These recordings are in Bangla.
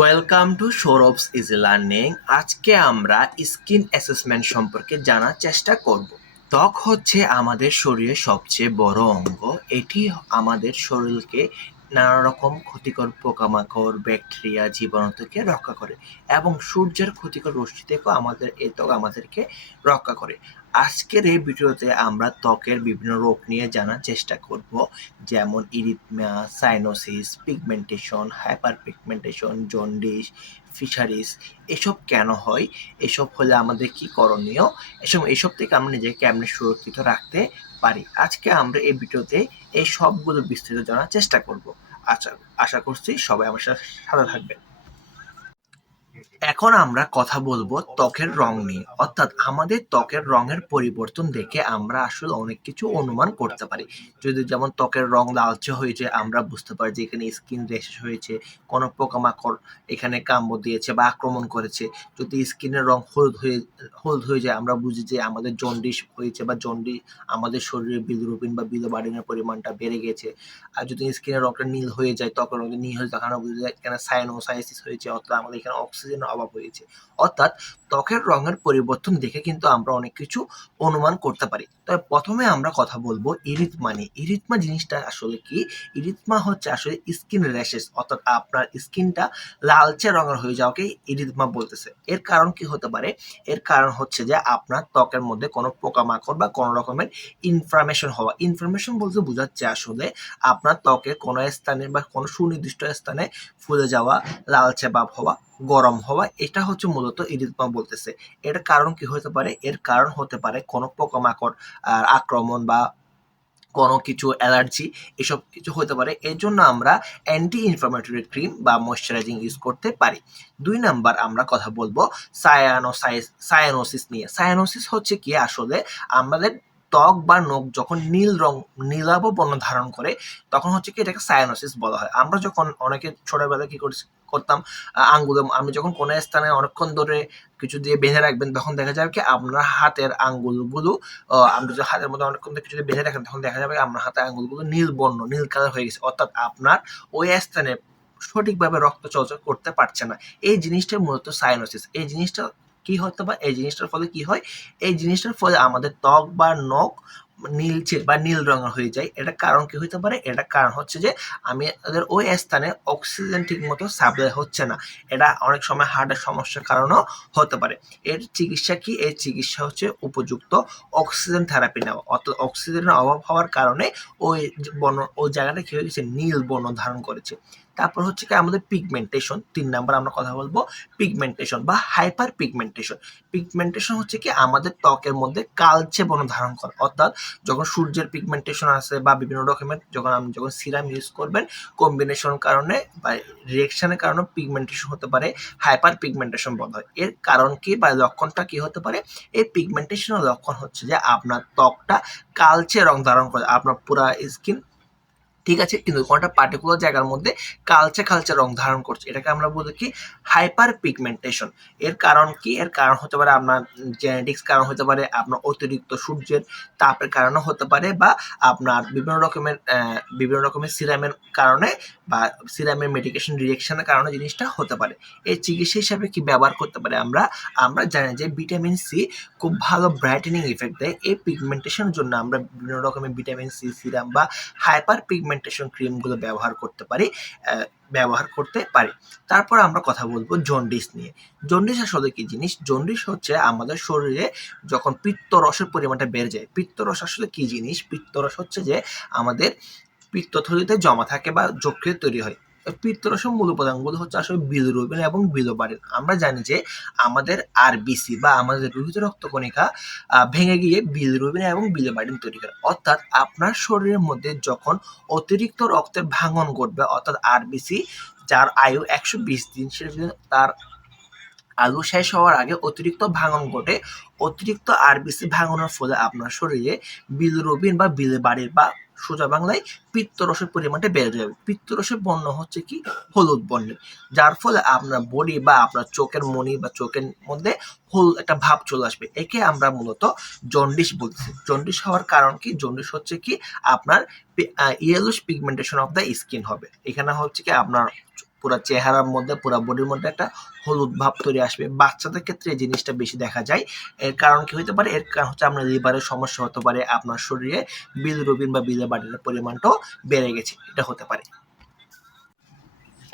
Welcome to Sourav's easy learning. আজকে আমরা স্কিন অ্যাসেসমেন্ট সম্পর্কে জানার চেষ্টা করব। ত্বক হচ্ছে আমাদের শরীরের সবচেয়ে বড় অঙ্গ। এটি আমাদের শরীরকে নানা রকম ক্ষতিকর পোকামাকড়, ব্যাকটেরিয়া, জীবাণু থেকে রক্ষা করে এবং সূর্যের ক্ষতিকর রশ্মি থেকেও আমাদের এই ত্বক আমাদেরকে রক্ষা করে। আজকের এই ভিডিওতে আমরা ত্বকের বিভিন্ন রোগ নিয়ে জানার চেষ্টা করব, যেমন erythema, cyanosis, pigmentation, hyper pigmentation, jaundice, fissures. এসব কেন হয়, এসব হলে আমাদের কি করণীয়, এসব থেকে আমরা নিজেকে কেমনে সুরক্ষিত রাখতে পারি। আজকে আমরা এই ভিডিওতে এই সবগুলো বিস্তারিত জানার চেষ্টা করব। আচ্ছা, আশা করছি সবাই আমার সাথে থাকবেন। এখন আমরা কথা বলবো ত্বকের রং নিয়ে, অর্থাৎ আমাদের ত্বকের রঙের পরিবর্তন দেখে আমরা আসলে অনেক কিছু অনুমান করতে পারি। যদি যেমন ত্বকের রং লালচে হয়েছে, আমরা বুঝতে পারি যে এখানে স্কিন র্যাশেস হয়েছে, কোনো পোকামাকড় এখানে কামড় দিয়েছে বা আক্রমণ করেছে। যদি স্কিনের রং হলুদ হয়ে যায়, আমরা বুঝি যে আমাদের জন্ডিস হয়েছে বা জন্ডিস আমাদের শরীরে বিলিরুবিন বা বিলিবাডিনের পরিমাণটা বেড়ে গেছে। আর যদি স্কিনের রংটা নীল হয়ে যায়, ত্বকের রঙটা নীল হয়ে যায়, তখন আমরা বুঝি যে এখানে সাইনোসাইটিস হয়েছে, অর্থাৎ আমাদের এখানে অক্সিজেনের অভাব হয়েছে। অর্থাৎ ত্বকের রঙের পরিবর্তন দেখে কিন্তু আমরা অনেক কিছু অনুমান করতে পারি। তবে প্রথমে আমরা কথা বলবো ইরিথমা নিয়ে। ইরিথমা জিনিসটা আসলে কি? ইরিথমা হচ্ছে আসলে স্কিন র্যাশেস, অর্থাৎ আপনার স্কিনটা লালচে রঙের হয়ে যাওয়াকে ইরিথমা বলতেছে। এর কারণ কি হতে পারে? এর কারণ হচ্ছে যে আপনার ত্বকের মধ্যে কোনো পোকামাকড় বা কোনো রকমের ইনফ্লামেশন হওয়া। ইনফ্লামেশন বলতে বোঝাচ্ছে আসলে আপনার ত্বকে কোনো স্থানে বা কোনো সুনির্দিষ্ট স্থানে ফুলে যাওয়া, লালচে ভাব হওয়া, গরম হওয়া, এটা হচ্ছে মূলত ইরিথমা বলতেছে। এর কারণ কি হতে পারে? এর কারণ হতে পারে কোনো পোকামাকড় আক্রমণ বা কোনো কিছু অ্যালার্জি, এসব কিছু হতে পারে। এর জন্য আমরা অ্যান্টি ইনফ্লামেটরি ক্রিম বা ময়শ্চারাইজিং ইউজ করতে পারি। ২ নাম্বার আমরা কথা বলবো সায়ানোসিস নিয়ে। সায়ানোসিস হচ্ছে কি আসলে আমাদের ত্বক বা নখ যখন নীলাভ বর্ণ ধারণ করে, তখন হচ্ছে কি এটাকে সায়ানোসিস বলা হয়। আমরা যখন অনেকে ছোটবেলায় কি করতাম, আঙ্গুলে আমি যখন কোনো স্থানে অনেকক্ষণ ধরে কিছু দিয়ে বেঁধে রাখবেন, তখন দেখা যাবে কি আপনার হাতের আঙ্গুলগুলো, আপনি যদি হাতের মধ্যে অনেকক্ষণ ধরে কিছু দিয়ে বেঁধে রাখেন, তখন দেখা যাবে আপনার হাতের আঙ্গুলগুলো নীল কালার হয়ে গেছে, অর্থাৎ আপনার ওই স্থানে সঠিকভাবে রক্ত চলাচল করতে পারছে না। এই জিনিসটা মূলত সাইনোসিস। এই জিনিসটা কি হতে পারে? এই জিনিসটার ফলে কি হয়? এই জিনিসটার ফলে আমাদের ত্বক বা নখ নীলচে বা নীল রঙের হয়ে যায়। এটা কারণ কি হতে পারে? এটা কারণ হচ্ছে যে আমাদের ওই স্থানে অক্সিজেন ঠিক মতো সাপ্লাই হচ্ছে না। এটা অনেক সময় হার্টের সমস্যার কারণেও হতে পারে। এর চিকিৎসা কি? এর চিকিৎসা হচ্ছে উপযুক্ত অক্সিজেন থেরাপি নেওয়া, অর্থাৎ অক্সিজেনের অভাব হওয়ার কারণে ওই জায়গাটা কি হয়ে গেছে? নীল বর্ণ ধারণ করেছে। তারপর হচ্ছে কি আমাদের পিগমেন্টেশন। ৩ নাম্বার আমরা কথা বলবো পিগমেন্টেশন বা হাইপার পিগমেন্টেশন। পিগমেন্টেশন হচ্ছে কি আমাদের ত্বকের মধ্যে কালচে বর্ণ ধারণ করা, অর্থাৎ যখন সূর্যের পিগমেন্টেশন আছে বা বিভিন্ন রকমের যখন সিরাম ইউজ করবেন, কম্বিনেশন কারণে বা রিয়েকশনের কারণে পিগমেন্টেশন হতে পারে, হাইপার পিগমেন্টেশন বলা হয়। এর কারণ কি বা লক্ষণটা কি হতে পারে? এই পিগমেন্টেশনের লক্ষণ হচ্ছে যে আপনার ত্বকটা কালচে রং ধারণ করে, আপনার পুরা স্কিন ঠিক আছে, কিন্তু কোনটা পার্টিকুলার জায়গার মধ্যে কালচে রং ধারণ করছে, এটাকে আমরা বলি কি হাইপার পিগমেন্টেশন। এর কারণ কি? এর কারণ হতে পারে আপনার জেনেটিক্স, কারণ হতে পারে আপনার অতিরিক্ত সূর্যের তাপের কারণে হতে পারে, বা আপনার বিভিন্ন রকমের সিরামের কারণে বা সিরামের মেডিকেশন রিয়েকশনের কারণে জিনিসটা হতে পারে। এই চিকিৎসা হিসাবে কি ব্যবহার করতে পারে? আমরা জানি যে ভিটামিন সি খুব ভালো ব্রাইটেনিং ইফেক্ট দেয়। এই পিগমেন্টেশনের জন্য আমরা বিভিন্ন রকমের ভিটামিন সি সিরাম বা হাইপার পিগমেন্টেশন ক্রিমগুলো ব্যবহার করতে পারি। তারপর আমরা কথা বলবো জন্ডিস নিয়ে। জন্ডিস আসলে কি জিনিস? জন্ডিস হচ্ছে আমাদের শরীরে যখন পিত্তরসের পরিমাণটা বেড়ে যায়। পিত্তরস আসলে কি জিনিস? পিত্তরস হচ্ছে যে আমাদের পিত্তথলিতে জমা থাকে বা যকৃৎ তৈরি হয়। পিত্তরসের মূল উপাদানগুলো হচ্ছে আসলে বিলিরুবিন এবং বিলিরুবিন। আমরা জানি যে আমাদের আরবিসি বা আমাদের লোহিত রক্তকণিকা ভেঙে গিয়ে বিলিরুবিন এবং বিলিরুবিন তৈরি করে। অর্থাৎ আপনার শরীরের মধ্যে যখন অতিরিক্ত রক্তের ভাঙন ঘটবে, অর্থাৎ আরবিসি যার আয়ু ১২০ দিন, সেটা তার আয়ু শেষ হওয়ার আগে অতিরিক্ত ভাঙন ঘটে। অতিরিক্ত আরবিসি ভাঙনের ফলে আপনার শরীরে বিলিরুবিন বা বিলিবাড়ির বা সোজা বাংলায় পিত্তরসের পরিমাণটা বেড়ে যাবে। পিত্তরসের বর্ণ হচ্ছে কি হলুদ বর্ণের, যার ফলে আপনার বডি বা আপনার চোখের মনি বা চোখের মধ্যে হলুদ একটা ভাব চলে আসবে। একে আমরা মূলত জন্ডিস বলছি। জন্ডিস হওয়ার কারণ কি? জন্ডিস হচ্ছে কি আপনার ইয়েলোশ পিগমেন্টেশন অফ দ্য স্কিন হবে। এখানে হচ্ছে কি আপনার পুরো চেহারার মধ্যে পুরো বডির মধ্যে একটা হলুদ ভাব তৈরি আসবে। বাচ্চাদের ক্ষেত্রে এই জিনিসটা বেশি দেখা যায়। এর কারণ কি হতে পারে? এর কারণ হচ্ছে আপনার লিভারের সমস্যা হতে পারে, আপনার শরীরে বিলিরুবিন বা বিলিবার্ডিনের পরিমাণটাও বেড়ে গেছে, এটা হতে পারে।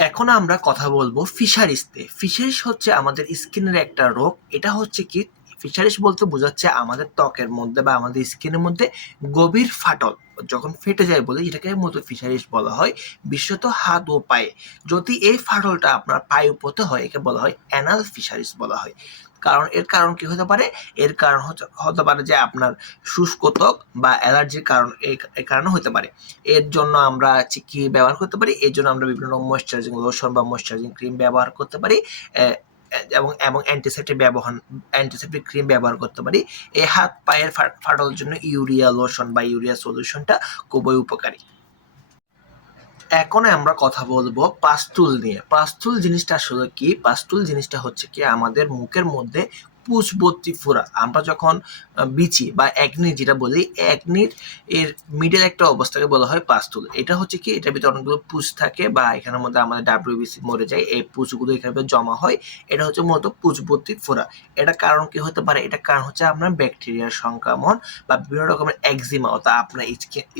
এখন আমরা কথা বলবো ফিশারিস নিয়ে। ফিশারিস হচ্ছে আমাদের স্কিনের একটা রোগ। এটা হচ্ছে কি, ফিশারিস বলতে বোঝাচ্ছে আমাদের ত্বকের মধ্যে বা আমাদের স্কিনের মধ্যে গভীর ফাটল যখন ফেটে যায় বলে এটাকে মূলত ফিশারিস বলা হয়, বিশেষত হাত ও পায়ে। যদি এই ফাটলটা আপনার পায়ে পড়তে হয় একে বলা হয় অ্যানাল ফিশারিস বলা হয়। কারণ এর কারণ কি হতে পারে? এর কারণ হতে পারে যে আপনার শুষ্ক ত্বক বা অ্যালার্জির কারণ, এই কারণে হতে পারে। এর জন্য আমরা কি ব্যবহার করতে পারি? এর জন্য আমরা বিভিন্ন ময়েশ্চারাইজিং লোশন বা ময়েশ্চারাইজিং ক্রিম ব্যবহার করতে পারি, এবং অ্যান্টিসেপ্টিক ক্রিম ব্যবহার করতে পারি। এই হাত পায়ের ফাটলের জন্য ইউরিয়া লোশন বা ইউরিয়া সলিউশনটা খুবই উপকারী। এখন আমরা কথা বলবো পাস্তুল নিয়ে। পাস্তুল জিনিসটা আসলে কি? পাস্তুল জিনিসটা হচ্ছে কি আমাদের মুখের মধ্যে পুঁজ ফোড়া। আমরা যখন বিচি বা একনি যেটা বলি, একনির এর মিডল একটা অবস্থাকে বলা হয় পাস্তুল। এটা হচ্ছে কি, এটার ভিতরে অনেকগুলো পুঁজ থাকে বা এখানের মধ্যে আমাদের ডাব্লিউবিসি মরে যায়, এই পুঁজগুলো এখানে জমা হয়। এটা হচ্ছে মূলত পুঁজবর্তী ফোড়া। এটা কারণ কি হতে পারে? এটা কারণ হচ্ছে আপনার ব্যাকটেরিয়ার সংক্রমণ বা বিভিন্ন রকমের একজিমা, অর্থাৎ আপনার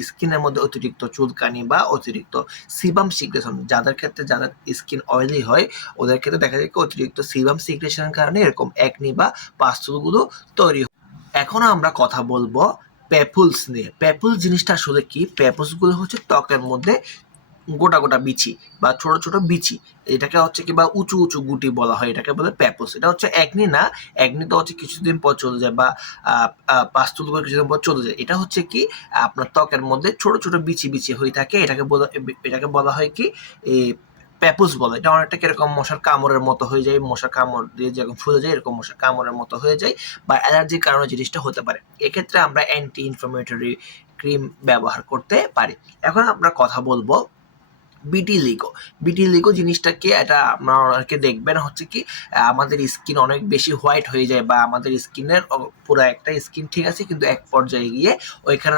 স্কিনের মধ্যে অতিরিক্ত চুলকানি বা অতিরিক্ত সিবাম সিক্রেশন। যাদের স্কিন অয়েলি হয় ওদের ক্ষেত্রে দেখা যায় অতিরিক্ত সিবাম সিক্রেশনের কারণে এরকম একনি বা পাস্তুলগুলো তৈরি হয়। এখন আমরা কথা বলবো প্যাপুলস নিয়ে। প্যাপুলস জিনিসটা আসলে কি? প্যাপুলসগুলো হচ্ছে ত্বকের মধ্যে গোটা গোটা বিচি বা ছোট ছোট বিচি, এটাকে হচ্ছে কি বা উঁচু উঁচু গুটি বলা হয়, এটাকে বলে প্যাপুলস। এটা হচ্ছে একনি না, একনি তো হচ্ছে কিছুদিন পর চলে যায় বা পাস্তুল করে কিছুদিন পর চলে যায়। এটা হচ্ছে কি আপনার ত্বকের মধ্যে ছোট ছোট বিচি বিচি হয়ে থাকে, এটাকে বলা হয় কি এই প্যাপুস বলে। এটা অনেকটা কিরকম মশার কামড়ের মতো হয়ে যায়, মশার কামড় দিয়ে যখন ফুলে যায় এরকম মশার কামড়ের মতো হয়ে যায়, বা অ্যালার্জির কারণে জিনিসটা হতে পারে। এক্ষেত্রে আমরা অ্যান্টি ইনফ্লামেটরি ক্রিম ব্যবহার করতে পারি। এখন আমরা কথা বলবো বিটিলিগো। বিটিলিগো জিনিসটাকে, এটা আপনারা অনেকে দেখবেন হচ্ছে কি আমাদের স্কিন অনেক বেশি হোয়াইট হয়ে যায় বা আমাদের স্কিনের পুরো একটা স্কিন ঠিক আছে কিন্তু এক পর্যায়ে গিয়ে ওইখানে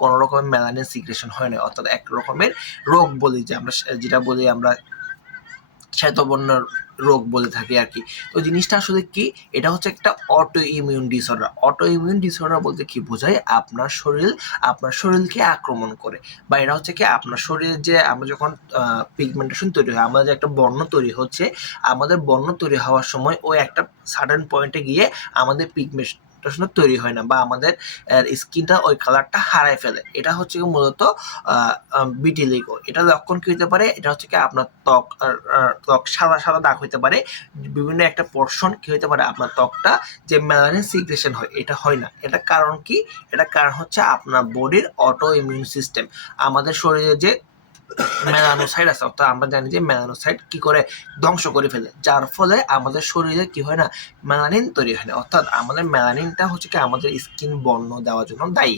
কোনো রকমের মেলানিন সিক্রেশন হয় না, অর্থাৎ এক রকমের রোগ বলি যে আমরা, যেটা বলি আমরা শ্বেতবর্ণের রোগ বলে থাকি আর কি। তো জিনিসটা আসলে কি? এটা হচ্ছে একটা auto immune disorder. Auto immune disorder বলতে কি বোঝায়? আপনার শরীরকে আক্রমণ করে, বা এটা হচ্ছে কি আপনার শরীরে যে আমরা যখন পিগমেন্টেশন তৈরি হয়, আমাদের যে একটা বর্ণ তৈরি হচ্ছে, আমাদের বর্ণ তৈরি হওয়ার সময় ওই একটা সাডেন পয়েন্টে গিয়ে আমাদের পিগমেন্টেশন তৈরি হয় না বা আমাদের স্কিনটা ওই কালারটা হারায় ফেলে। এটা হচ্ছে মূলত বিটিলিগো। এটা লক্ষণ কি হতে পারে? এটা হচ্ছে কি আপনার ত্বক সাদা সাদা দাগ হইতে পারে, বিভিন্ন একটা পোর্শন কি হইতে পারে আপনার ত্বকটা যে মেলানিন সিক্রেশন হয় এটা হয় না। এটা কারণ কি? এটা কারণ হচ্ছে আপনার বডির অটো ইমিউন সিস্টেম। আমাদের শরীরে যে মেলানোসাইট আছে, অর্থাৎ আমরা জানি যে মেলানোসাইট কি করে ধ্বংস করে ফেলে, যার ফলে আমাদের শরীরে কি হয় না, মেলানিন তৈরি হয় না। অর্থাৎ আমাদের মেলানিনটা হচ্ছে কি আমাদের স্কিন বর্ণ দেওয়ার জন্য দায়ী।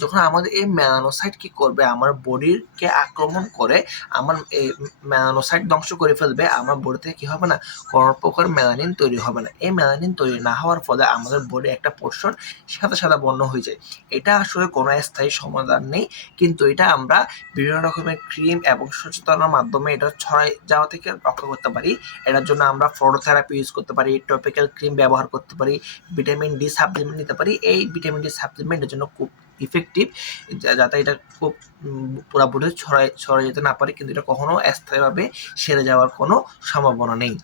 যখন আমাদের এই মেলানোসাইট কি করবে, আমার বডিকে আক্রমণ করে, আমার এই মেলানোসাইট ধ্বংস করে ফেলবে, আমার বডিতে কি হবে না, কোনো প্রকার মেলানিন তৈরি হবে না। এই মেলানিন তৈরি না হওয়ার ফলে আমাদের বডি একটা পোর্শন সাদা সাদা বর্ণ হয়ে যায়। এটা আসলে কোনো স্থায়ী সমাধান নেই, কিন্তু এটা আমরা বিভিন্ন রকমের ক্রিম এবং সচেতনার মাধ্যমে এটা ছড়াই যাওয়া থেকে রক্ষা করতে পারি। এটার জন্য আমরা ফটোথেরাপি ইউজ করতে পারি, টপিক্যাল ক্রিম ব্যবহার করতে পারি, ভিটামিন ডি সাপ্লিমেন্ট নিতে পারি। এই ভিটামিন ডি সাপ্লিমেন্টের জন্য খুব ইফেক্টিভ, যাতে এটা খুব পুরোপুরি ছড়াই যেতে না পারে, কিন্তু এটা কখনো স্থায়ীভাবে সেরে যাওয়ার কোনো সম্ভাবনা নেই।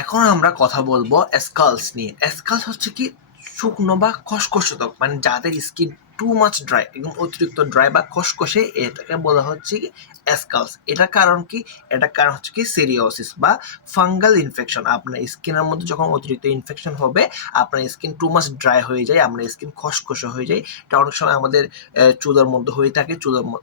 এখন আমরা কথা বলবো স্কালস নিয়ে। স্কালস হচ্ছে কি শুকনো বা খসখসে ত্বক, মানে যাদের স্কিন টু মাচ ড্রাই, একদম অতিরিক্ত ড্রাই বা খসখসে, এটাকে বলা হচ্ছে কি স্কালস। এটার কারণ কি? এটার কারণ হচ্ছে কি সিরিওসিস বা ফাঙ্গাল ইনফেকশন। আপনার স্কিনের মধ্যে যখন অতিরিক্ত ইনফেকশন হবে, আপনার স্কিন টু মাচ ড্রাই হয়ে যায়, আপনার স্কিন খসখসে হয়ে যায়। এটা অনেক সময় আমাদের চুলের মধ্যে হয়ে থাকে,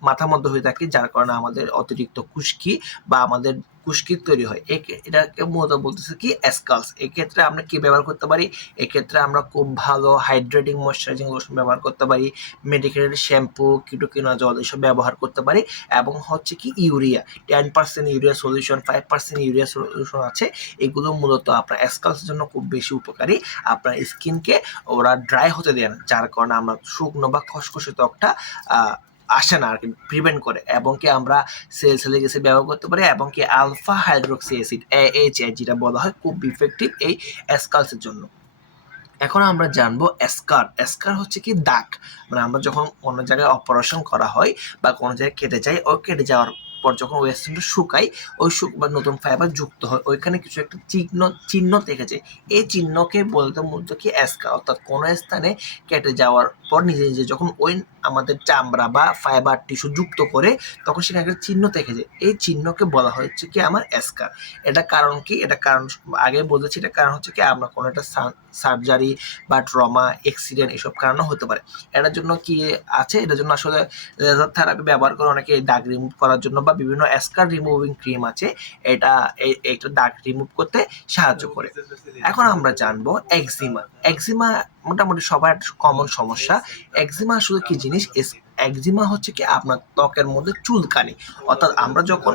মাথার মধ্যে হয়ে থাকে, যার কারণে আমাদের অতিরিক্ত খুশকি বা আমাদের খুশকি তৈরি হয়। এটাকে মূলত বলতেছে কি স্কালস। এক্ষেত্রে আমরা কি ব্যবহার করতে পারি? এক্ষেত্রে আমরা খুব ভালো হাইড্রেটিং ময়েশ্চারাইজিং লোশন ব্যবহার করতে পারি, মেডিকেটেড শ্যাম্পু, কিটোকিনাজল এসব ব্যবহার করতে পারি, এবং হচ্ছে কি urea 10% urea solution, 5% urea solution আছে। এগুলো মূলত আপনার স্কালসের জন্য খুব বেশি উপকারী। আপনার স্কিনকে ওরা ড্রাই হতে দেয় না, যার কারণে আমরা শুকনো বা খসখসে ত্বকটা আসে না আর কি, প্রিভেন্ট করে। এবং কি আমরা সেলিসিলিক অ্যাসিড ব্যবহার করতে পারি, এবং কি আলফা হাইড্রোক্সি অ্যাসিড AHA যেটা বলা হয় খুব ইফেক্টিভ এই স্কালসের জন্য। এখন আমরা জানবো স্কার। স্কার হচ্ছে কি দাগ, মানে আমরা যখন কোনো জায়গায় অপারেশন করা হয় বা কোনো জায়গায় কেটে যায়, ওই কেটে যাওয়ার পর যখন ওই স্থানটা শুকায়, ওই বা নতুন ফাইবার যুক্ত হয়, ওইখানে কিছু একটা চিহ্ন থেকে যায়। এই চিহ্নকে বলতে মূলত কি স্কার, অর্থাৎ কোনো স্থানে কেটে যাওয়ার পর নিজে নিজে যখন ওই আমাদের চামড়া বা ফাইবার টিস্যু যুক্ত করে, তখন সেখানে একটা চিহ্ন থেকে যায়। এই চিহ্নকে বলা হচ্ছে কি আমার স্কার। এটা কারণ কি, এটা কারণ আগে বলেছি, এটা কারণ হচ্ছে কি আমরা কোনো একটা সার্জারি বা ট্রমা, অ্যাক্সিডেন্ট এসব কারণে হতে পারে। এটার জন্য কি আছে, এটার জন্য আসলে লেজার থেরাপি ব্যবহার করে অনেকে দাগ রিমুভ করার জন্য, বা বিভিন্ন স্কার রিমুভিং ক্রিম আছে, এটা একটা দাগ রিমুভ করতে সাহায্য করে। এখন আমরা জানবো একজিমা। একজিমা মোটামুটি সবার কমন সমস্যা। একজিমা আসলে কি জিনিস? একজিমা হচ্ছে কি আপনার ত্বকের মধ্যে চুলকানি, অর্থাৎ আমরা যখন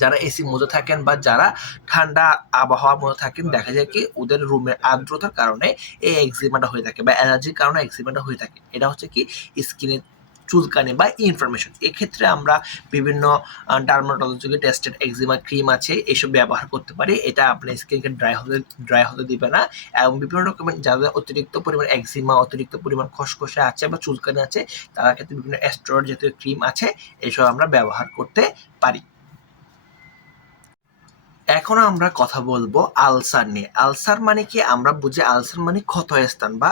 যারা এসির মধ্যে থাকেন বা যারা ঠান্ডা আবহাওয়ার মধ্যে থাকেন, দেখা যায় কি ওদের রুমের আর্দ্রতার কারণে এই একজিমাটা হয়ে থাকে, বা অ্যালার্জির কারণে একজিমাটা হয়ে থাকে। এটা হচ্ছে কি স্কিনের চুলকানি বা ইনফ্লামেশন। এক্ষেত্রে আমরা বিভিন্ন ডার্মাটোলজিক্যাল টেস্টেড একজিমা ক্রিম আছে, এইসব ব্যবহার করতে পারি। এটা আপনার স্কিনকে ড্রাই হতে দিবে না। এবং বিভিন্ন রকমের যাদের অতিরিক্ত পরিমাণ একজিমা, অতিরিক্ত পরিমাণ খসখসে আছে বা চুলকানি আছে, তার ক্ষেত্রে বিভিন্ন স্টেরয়েড জাতীয় ক্রিম আছে, এইসব আমরা ব্যবহার করতে পারি। এখন আমরা কথা বলবো আলসার নিয়ে। আলসার মানে কি? আমরা বুঝি আলসার মানে ক্ষত স্থান বা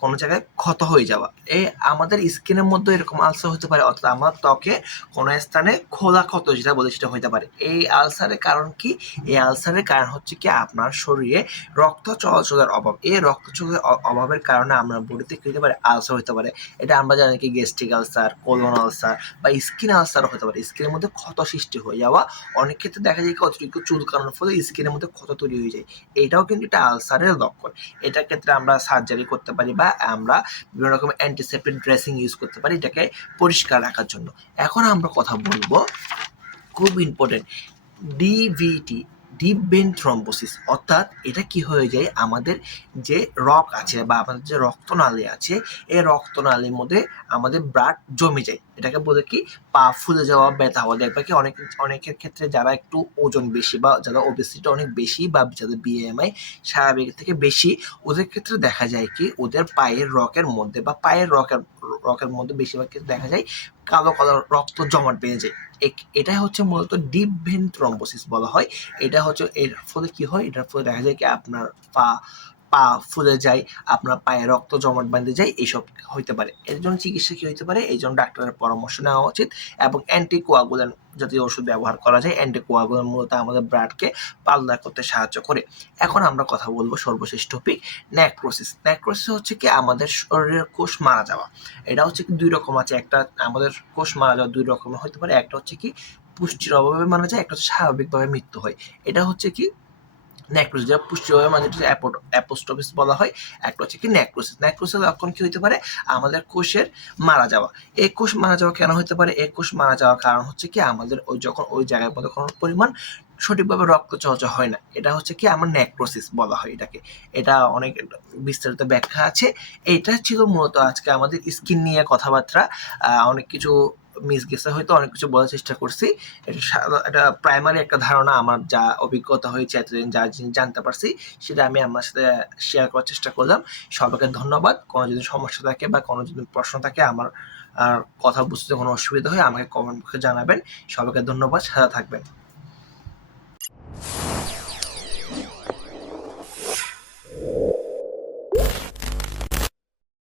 কোনো জায়গায় ক্ষত হয়ে যাওয়া। এই আমাদের স্কিনের মধ্যে এরকম আলসার হতে পারে, অর্থাৎ আমার ত্বকে কোনো স্থানে খোলা ক্ষত যেটা বলে সেটা হতে পারে। এই আলসারের কারণ কি? এই আলসারের কারণ হচ্ছে কি আপনার শরীরে রক্ত চলাচলের অভাব। এই রক্ত চলাচলের অভাবের কারণে আমরা বডিতে কি হতে পারে? আলসার হতে পারে। এটা আমরা জানি কি গ্যাস্ট্রিক আলসার, কোলন আলসার বা স্কিন আলসার হতে পারে। স্কিনের মধ্যে ক্ষত সৃষ্টি হয়ে যাওয়া, অনেক ক্ষেত্রে দেখা যায় কি অতিরিক্ত চুলকানোর ফলে স্কিনের মধ্যে ক্ষত তৈরি হয়ে যায়। এটাও কিন্তু একটা আলসারের লক্ষণ। এটার ক্ষেত্রে আমরা সার্জারি করতে পারি, বা আমরা বিভিন্ন রকম অ্যান্টিসেপ্টিক ড্রেসিং ইউজ করতে পারি এটাকে পরিষ্কার রাখার জন্য। এখন আমরা কথা বলবো খুব ইম্পর্টেন্ট, ডিভিটি, ডিপ ভেন থ্রম্বোসিস। অর্থাৎ এটা কি হয়ে যায়, আমাদের যে রক আছে বা আমাদের যে রক্তনালী আছে, এই রক্তনালীর মধ্যে আমাদের ব্লাড জমে যায়। এটাকে বলে কি পা ফুলে যাওয়া, ব্যথা হওয়া। দেখবে কি অনেকের ক্ষেত্রে যারা একটু ওজন বেশি বা যারা ওবেসিটি অনেক বেশি বা যাদের বিএমআই স্বাভাবিক থেকে বেশি, ওদের ক্ষেত্রে দেখা যায় কি ওদের পায়ের রকের মধ্যে বা পায়ের রকের মধ্যে বেশিরভাগ ক্ষেত্রে দেখা যায় কালো কালো রক্ত জমাট বেঁধে যায়। এটাই হচ্ছে মূলত ডিপ ভেন থ্রম্বোসিস বলা হয়। এটা হচ্ছে এর ফলে কি হয়, এটার ফলে দেখা যায় কি আপনার পা পা ফুলে যায়, আপনার পায়ে রক্ত জমাট বেঁধে যায়, এইসব হইতে পারে। এর জন্য চিকিৎসা কি হইতে পারে? এই জন্য ডাক্তারের পরামর্শ নেওয়া উচিত, এবং অ্যান্টিকোয়াগুলেন্ট জাতীয় ওষুধ ব্যবহার করা যায়। অ্যান্টিকোয়াগুলেন্ট মূলত আমাদের ব্লাডকে পাতলা করতে সাহায্য করে। এখন আমরা কথা বলবো সর্বশেষ টপিক, নেক্রোসিস। নেক্রোসিস হচ্ছে কি আমাদের শরীরের কোষ মারা যাওয়া। এটা হচ্ছে কি দুই রকম আছে। একটা আমাদের কোষ মারা যাওয়া দুই রকমের হতে পারে। একটা হচ্ছে কি পুষ্টির অভাবে মারা যায়, একটা হচ্ছে স্বাভাবিকভাবে মৃত্যু হয়। এটা হচ্ছে কি নেক্রোসিস, যেটা পুষ্টির অভাবে মারা যায় অ্যাপোস্টোসিস বলা হয়। একটা হচ্ছে কি নেক্রোসিস। নেক্রোসিস লক্ষণ কি হতে পারে? আমাদের কোষের মারা যাওয়া। এই কোষ মারা যাওয়া কেন হতে পারে? এই কোষ মারা যাওয়ার কারণ হচ্ছে কি আমাদের যখন ওই জায়গার মধ্যে কোনো পরিমাণ সঠিকভাবে রক্ত চলাচল হয় না। এটা হচ্ছে কি আমার নেক্রোসিস বলা হয় এটাকে। এটা অনেক বিস্তারিত ব্যাখ্যা আছে। এইটা ছিল মূলত আজকে আমাদের স্কিন নিয়ে কথাবার্তা। অনেক কিছু মিস গেছে, হয়তো অনেক কিছু বলার চেষ্টা করছি। এটা প্রাইমারি একটা ধারণা, আমার যা অভিজ্ঞতা হয়েছে এতদিন যা জানতে পারছি সেটা আমি আপনার সাথে শেয়ার করার চেষ্টা করলাম। সবাইকে ধন্যবাদ। কোনো যদি সমস্যা থাকে বা কোনো যদি প্রশ্ন থাকে, আমার কথা বুঝতে কোনো অসুবিধা হয়, আমাকে কমেন্ট বক্সে জানাবেন। সবাইকে ধন্যবাদ, সাথে থাকবেন।